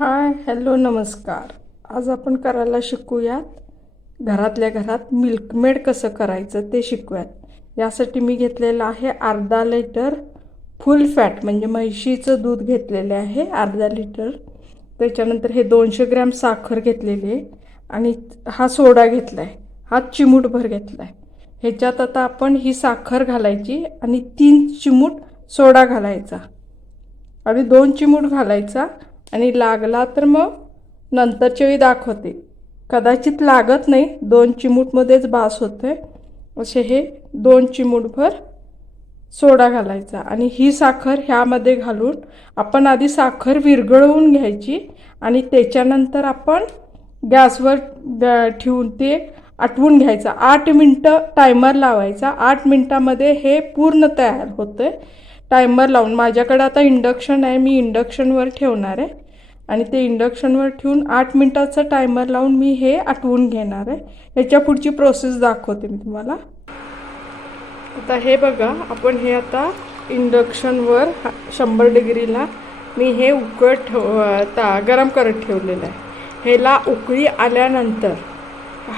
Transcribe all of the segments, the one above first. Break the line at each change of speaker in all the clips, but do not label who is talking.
Hi hello नमस्कार. आज आपण करायला शिकूयात घरातल्या घरात मिल्कमेड कसं करायचं ते शिकूयात. यासाठी मी घेतलेलं आहे अर्धा लिटर फुल फॅट म्हणजे म्हैशीचं दूध घेतलेलं आहे अर्धा लिटर. त्याच्यानंतर हे दोनशे ग्रॅम साखर घेतलेली आहे आणि हा सोडा घेतला आहे हा चिमूटभर घेतला आहे ह्याच्यात आता आपण ही साखर घालायची आणि तीन चिमूट सोडा घालायचा. आणि दोन चिमूट घालायचा. आणि लागला तर मग नंतरच्या वेळी दाखवते. कदाचित लागत नाही दोन चिमूटमध्येच बास होते असे हे दोन चिमूटभर सोडा घालायचा. आणि ही साखर ह्यामध्ये घालून आपण आधी साखर विरघळवून घ्यायची आणि त्याच्यानंतर आपण गॅसवर ठेवून ते आटवून घ्यायचं. आठ मिनटं टायमर लावायचा. आठ मिनटामध्ये हे पूर्ण तयार होतं टायमर लावून. माझ्याकडे आता इंडक्शन आहे मी इंडक्शनवर ठेवणार आहे. आणि ते इंडक्शनवर ठेवून आठ मिनटाचं टायमर लावून मी हे आटवून घेणार आहे. ह्याच्या पुढची प्रोसेस दाखवते मी तुम्हाला. आता हे बघा आपण हे आता इंडक्शनवर हा- शंभर डिग्रीला मी हे उकळत ठेव ता गरम करत ठेवलेलं आहे. ह्याला उकळी आल्यानंतर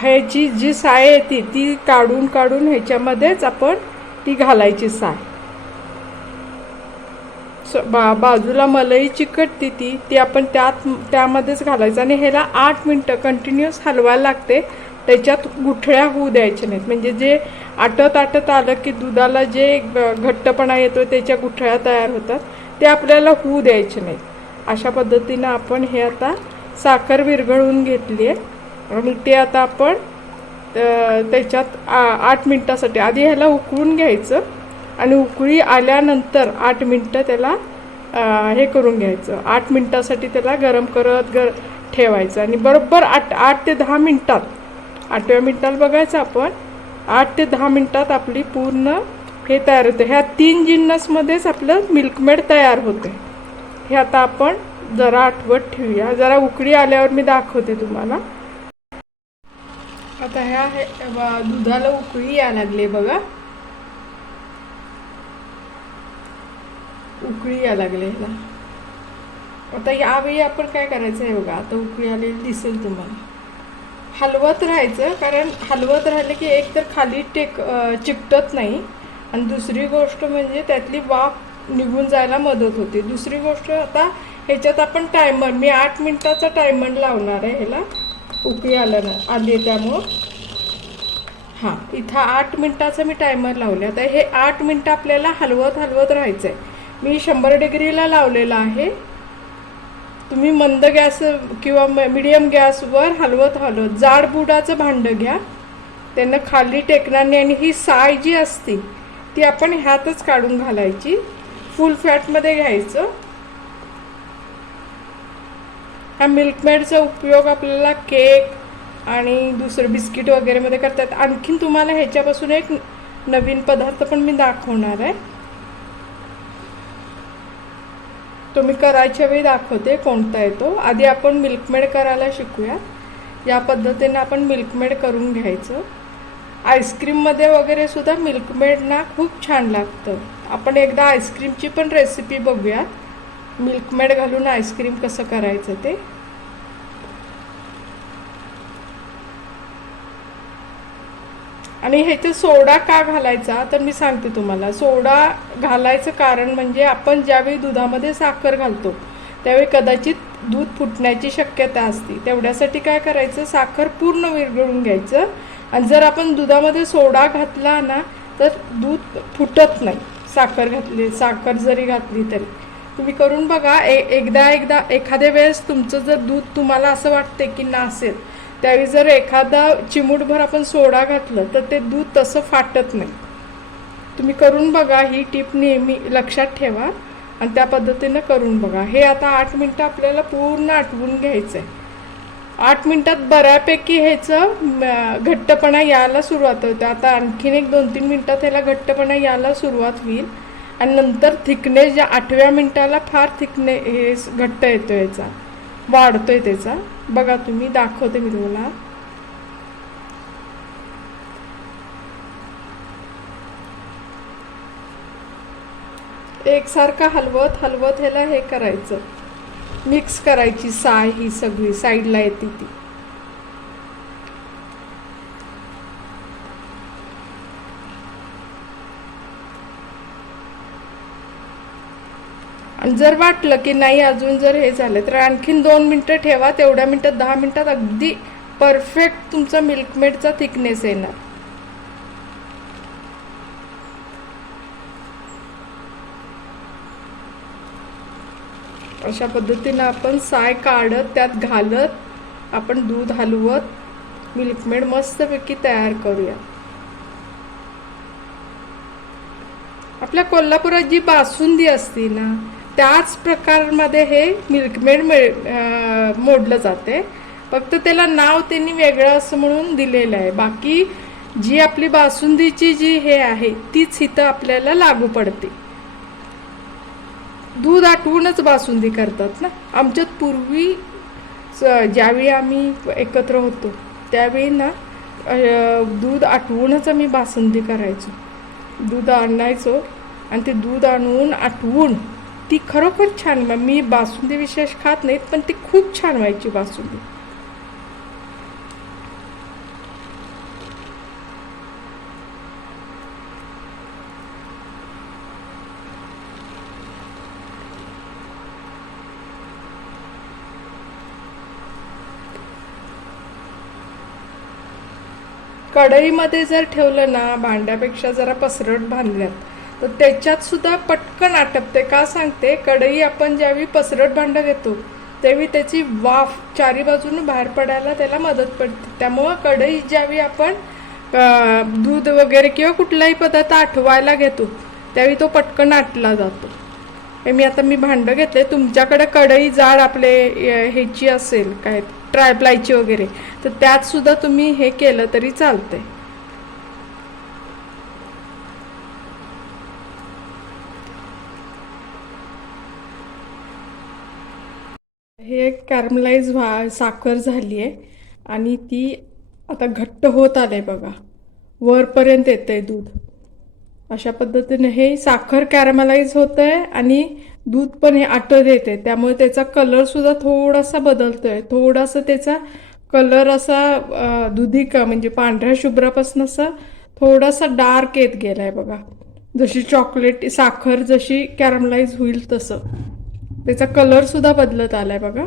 ह्याची जी साय येते ती काढून काढून ह्याच्यामध्येच आपण ती घालायची साय. बा बाजूला मलई चिकटती ती ती आपण त्यात त्यामध्येच घालायचं. आणि ह्याला आठ मिनटं कंटिन्युअस हलवायला लागते. त्याच्यात गुठळ्या होऊ द्यायच्या नाहीत. म्हणजे जे आटत आटत आलं की दुधाला जे घट्टपणा येतो त्याच्या गुठळ्या तयार होतात. ते आपल्याला होऊ द्यायचे नाहीत. अशा पद्धतीनं आपण हे आता साखर विरघळवून घेतली आहे. आणि ते आता आपण त्याच्यात आ- आठ मिनटासाठी आधी ह्याला उकळून घ्यायचं. आणि उकळी आल्यानंतर आठ मिनटं त्याला हे करून घ्यायचं. आठ मिनटासाठी त्याला गरम करत गर ठेवायचं. आणि बरोबर आठ आठ ते दहा मिनटात आठव्या मिनटाला बघायचं आपण आठ ते दहा मिनटात आपली पूर्ण हे तयार होते. ह्या तीन जिन्नसमध्येच आपलं मिल्कमेड तयार होते. हे आता आपण जरा आठवत ठेवूया. जरा उकळी आल्यावर मी दाखवते तुम्हाला. आता ह्या हे दुधाला उकळी या लागली बघा. उकळी यायला लागले ह्याला. आता यावेळी आपण काय करायचं आहे बघा आता उकळी आलेली दिसेल तुम्हाला. हलवत राहायचं कारण हलवत राहिलं की एक तर खाली टेक चिकटत नाही. आणि दुसरी गोष्ट म्हणजे त्यातली वाफ निघून जायला मदत होते. दुसरी गोष्ट आता ह्याच्यात आपण टायमर मी आठ मिनटाचा टायमर लावणार आहे ह्याला. उकळी आलं ना आली त्यामुळं. हां इथं आठ मिनटाचं मी टायमर लावले. आता हे आठ मिनटं आपल्याला हलवत हलवत राहायचं आहे मी शंभर डिग्रीला लावलेलं आहे. तुम्ही मंद गॅस किंवा मिडियम गॅसवर हलवत हलवत जाड बुडाचं भांडं घ्या. त्यांना खाली टेकणार आणि ही साय जी असते ती आपण ह्यातच काढून घालायची. फुल फॅटमध्ये घ्यायचं. ह्या मिल्कमेडचा उपयोग आपल्याला केक आणि दुसरं बिस्किट वगैरेमध्ये करतात. आणखीन तुम्हाला ह्याच्यापासून एक नवीन पदार्थ पण मी दाखवणार आहे. तो मी करायच्या वेळी दाखवते कोणता येतो. आधी आपण मिल्कमेड करायला शिकूया. या पद्धतीने आपण मिल्कमेड करून घ्यायचं. आईस्क्रीममध्ये वगैरे सुद्धा मिल्कमेड ना खूप छान लागतं. आपण एकदा आईस्क्रीमची पण रेसिपी बघूयात. मिल्कमेड घालून आईस्क्रीम कसं करायचं ते. आणि ह्याचे सोडा का घालायचा? तर मी सांगते तुम्हाला. सोडा घालायचं कारण म्हणजे आपण ज्यावेळी दुधामध्ये साखर घालतो त्यावेळी कदाचित दूध फुटण्याची शक्यता असते. तेवढ्यासाठी काय करायचं? साखर पूर्ण विरघळून घ्यायचं. आणि जर आपण दुधामध्ये सोडा घातला ना तर दूध फुटत नाही. साखर घातली साखर जरी घातली तरी. तुम्ही करून बघा. ए एकदा एकदा एखाद्या वेळेस तुमचं जर दूध तुम्हाला असं वाटते की नासेल त्यावेळी जर एखादा चिमूटभर आपण सोडा घातलं तर ते दूध तसं फाटत नाही. तुम्ही करून बघा ही टीप नेहमी लक्षात ठेवा आणि त्या पद्धतीनं करून बघा. हे आता आठ मिनटं आपल्याला पूर्ण आटवून घ्यायचं आहे आठ मिनटात बऱ्यापैकी ह्याचं घट्टपणा यायला सुरुवात होते. आता आणखीन एक दोन तीन मिनटात ह्याला घट्टपणा यायला सुरुवात होईल. आणि नंतर थिकनेस ज्या आठव्या मिनटाला फार थिकने हे घट्ट येतो याचा वाढतोय त्याचा. बघा तुम्ही दाखवते मी तुम्हाला. एकसारखं हलवत हलवत ह्याला हे करायचं. मिक्स करायची साय ही सगळी साईडला येते ती. आणि जर वाटलं की नाही अजून जर हे झालं तर आणखीन दोन मिनटं ठेवा तेवढ्या मिनटात दहा मिनटात अगदी परफेक्ट तुमचा मिल्कमेडचा थिकनेस येणार. अशा पद्धतीनं आपण साय काढत त्यात घालत आपण दूध हलवत मिल्कमेड मस्तपैकी तयार करूया. आपल्या कोल्हापुरात जी बासुंदी असते ना त्याच प्रकारमध्ये हे मिल्कमेड मिळ मोडलं जाते. फक्त त्याला नाव त्यांनी वेगळं असं म्हणून दिलेलं आहे. बाकी जी आपली बासुंदीची जी हे आहे तीच इथं आपल्याला लागू पडते. दूध आटवूनच बासुंदी करतात ना? आमच्यात पूर्वी ज्यावेळी आम्ही एकत्र होतो त्यावेळी ना दूध आटवूनच आम्ही बासुंदी करायचो. दूध आणायचो आणि ते दूध आणून आटवून ती खरोखर छान मी बासुंदी विशेष खात नाहीत पण ती खूप छान व्हायची बासुंदी. कढईमध्ये जर ठेवलं ना भांड्यापेक्षा जरा पसरट बांधल्यात तर त्याच्यात सुद्धा पटकन आटपते. का सांगते? कढई आपण ज्यावेळी पसरट भांडं घेतो त्यावेळी त्याची वाफ चारी बाजून बाहेर पडायला त्याला मदत पडते. त्यामुळं कढई ज्यावेळी आपण दूध वगैरे किंवा कुठलाही पदार्थ आठवायला घेतो त्यावेळी तो पटकन आटला जातो. हे मी आता मी भांडं घेतले. तुमच्याकडे कढई जाड आपले ह्याची असेल काय ट्रायप्लायची वगैरे तर त्यात सुद्धा तुम्ही हे केलं तरी चालतंय. हे कॅरमलाइज व्हा साखर झाली आहे. आणि ती आता घट्ट होत आलं आहे बघा. वरपर्यंत येतं आहे दूध. अशा पद्धतीने हे साखर कॅरमलाइज होत आहे आणि दूध पण हे आटत येते त्यामुळे त्याचा कलरसुद्धा थोडासा बदलतो आहे थोडासा त्याचा कलर असा दुधिका म्हणजे पांढऱ्या शुभ्रापासून असा थोडासा डार्क येत गेला आहे बघा. जशी चॉकलेट साखर जशी कॅरमलाइज होईल तसं. त्याचा कलरसुद्धा बदलत आला आहे बघा.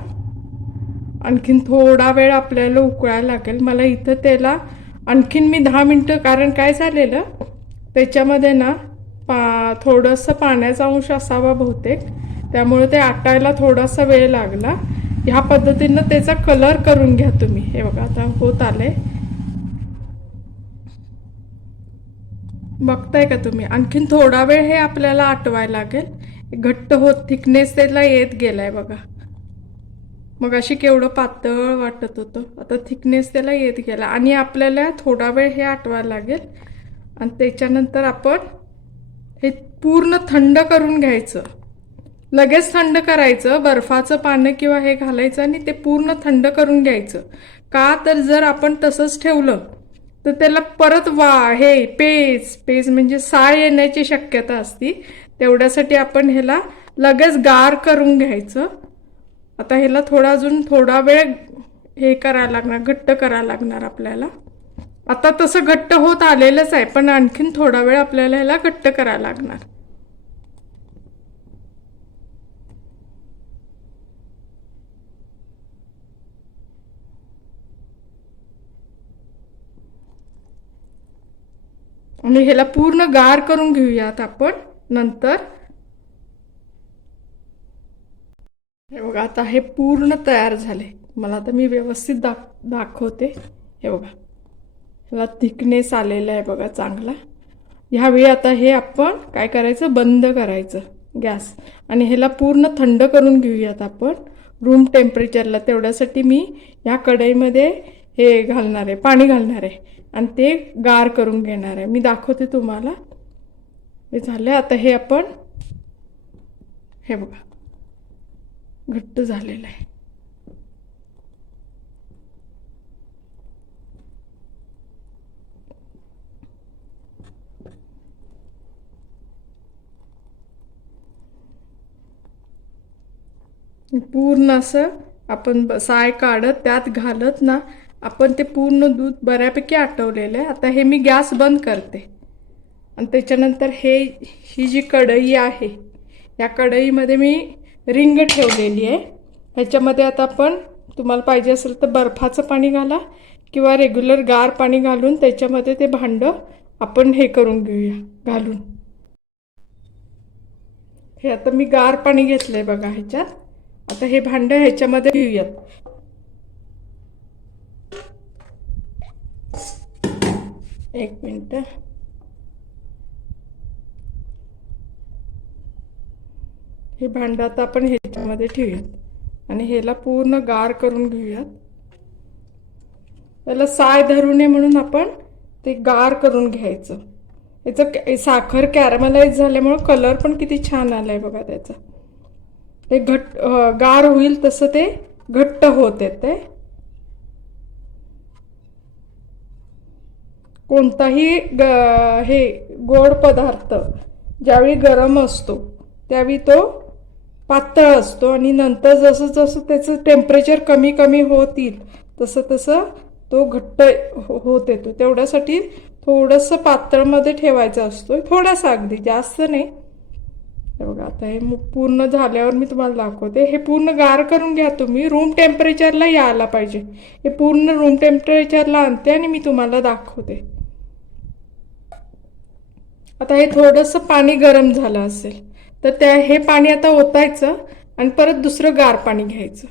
आणखीन थोडा वेळ आपल्याला उकळायला लागेल. मला इथं त्याला आणखीन मी दहा मिनटं कारण काय झालेलं? त्याच्यामध्ये ना पा थोडंसं पाण्याचा अंश असावा बहुतेक. त्यामुळे ते आटायला थोडासा वेळ लागला. ह्या पद्धतीनं त्याचा कलर करून घ्या तुम्ही. हे बघा आता होत आलंय. बघताय का तुम्ही? आणखीन थोडा वेळ हे आपल्याला आटवायला लागेल. घट्ट होत थिकनेस त्याला येत गेलाय बघा. मग अशी केवढं पातळ वाटत होतं. आता थिकनेस त्याला येत गेला. आणि आपल्याला थोडा वेळ हे आटवायला लागेल. आणि त्याच्यानंतर आपण हे पूर्ण थंड करून घ्यायचं. लगेच थंड करायचं. बर्फाचं पानं किंवा हे घालायचं आणि ते पूर्ण थंड करून घ्यायचं. का तर जर आपण तसंच ठेवलं तर त्याला परत वा हे पेज पेज म्हणजे साय येण्याची शक्यता असती. तेवढ्यासाठी आपण ह्याला लगेच गार करून घ्यायचं. आता ह्याला थोडा अजून थोडा वेळ हे करायला लागणार घट्ट करायला लागणार आपल्याला. आता तसं घट्ट होत आलेलंच आहे पण आणखीन थोडा वेळ आपल्याला ह्याला घट्ट करायला लागणार. आणि ह्याला पूर्ण गार करून घेऊयात आपण. नंतर? हे बघा आता हे पूर्ण तयार झाले. मला आता मी व्यवस्थित दाख दाखवते. हे बघा. ह्याला थिकनेस आलेला आहे बघा चांगला. ह्यावेळी आता हे आपण काय करायचं? बंद करायचं गॅस. आणि ह्याला पूर्ण थंड करून घेऊयात आपण. रूम टेम्परेचरला तेवढ्यासाठी मी ह्या कढईमध्ये हे घालणार आहे पाणी घालणार आहे. आणि ते गार करून घेणार आहे. मी दाखवते तुम्हाला. हे झालं आता हे आपण हे बघा. घट्ट झालेलं आहे. पूर्ण असं आपण साय काढत त्यात घालत ना आपण ते पूर्ण दूध बऱ्यापैकी आटवलेलं आहे. आता हे मी गॅस बंद करते. आणि त्याच्यानंतर हे ही जी कढई आहे या कढईमध्ये मी रिंग ठेवलेली आहे. ह्याच्यामध्ये आता आपण तुम्हाला पाहिजे असेल तर बर्फाचं पाणी घाला किंवा रेग्युलर गार पाणी घालून त्याच्यामध्ये ते भांडं आपण हे करून घेऊया घालून. हे आता मी गार पाणी घेतलंय बघा ह्याच्यात. आता हे भांडं ह्याच्यामध्ये घेऊयात. एक मिनटं. हे भांडं आता आपण ह्याच्यामध्ये ठेवूयात. आणि ह्याला पूर्ण गार करून घेऊयात. त्याला साय धरू नये म्हणून आपण ते गार करून घ्यायचं. याचं साखर कॅरमलाइज झाल्यामुळं कलर पण किती छान आलाय बघा त्याचा. ते घट गार होईल तसं ते घट्ट होत येते कोणताही ग हे गोड पदार्थ ज्यावेळी गरम असतो त्यावेळी तो पातळ असतो आणि नंतर जसं जसं त्याचं टेम्परेचर कमी कमी होत येईल तसं तसं तो घट्ट होत येतो. तेवढ्यासाठी थोडंसं पातळमध्ये ठेवायचा असतो थोडासा अगदी जास्त नाही. हे बघा आता हे पूर्ण झाल्यावर मी तुम्हाला दाखवते. हे पूर्ण गार करून घ्या तुम्ही रूम टेम्परेचरला यायला पाहिजे. हे पूर्ण रूम टेम्परेचरला आणते आणि मी तुम्हाला दाखवते. आता हे थोडंसं पाणी गरम झालं असेल. तर त्या हे पाणी आता ओतायचं आणि परत दुसरं गार पाणी घ्यायचं.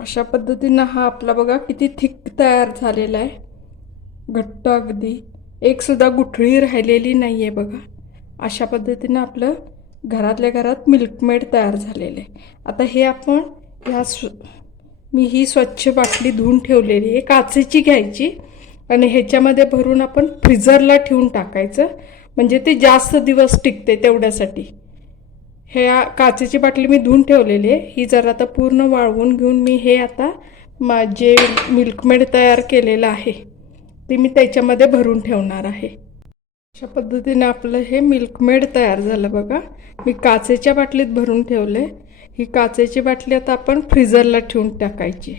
अशा पद्धतीनं हा आपला बघा किती थिक तयार झालेला आहे. घट्ट अगदी. एक सुद्धा गुठळी राहिलेली नाही आहे बघा. अशा पद्धतीनं आपलं घरातल्या घरात मिल्कमेड तयार झालेलं आहे. आता हे आपण ह्या स्व मी ही स्वच्छ बाटली धुवून ठेवलेली आहे. काचेची घ्यायची आणि ह्याच्यामध्ये भरून आपण फ्रीझरला ठेवून टाकायचं. म्हणजे ते जास्त दिवस टिकते तेवढ्यासाठी. ह्या काचेची बाटली मी धुवून ठेवलेली आहे. ही जर आता पूर्ण वाळवून घेऊन मी हे आता माझे मिल्कमेड तयार केलेलं आहे ते मी त्याच्यामध्ये भरून ठेवणार आहे. अशा पद्धतीने आपलं हे मिल्कमेड तयार झालं बघा. मी काचेच्या बाटलीत भरून ठेवले ही काचेची बाटली आता आपण फ्रीजरला ठेवून टाकायची.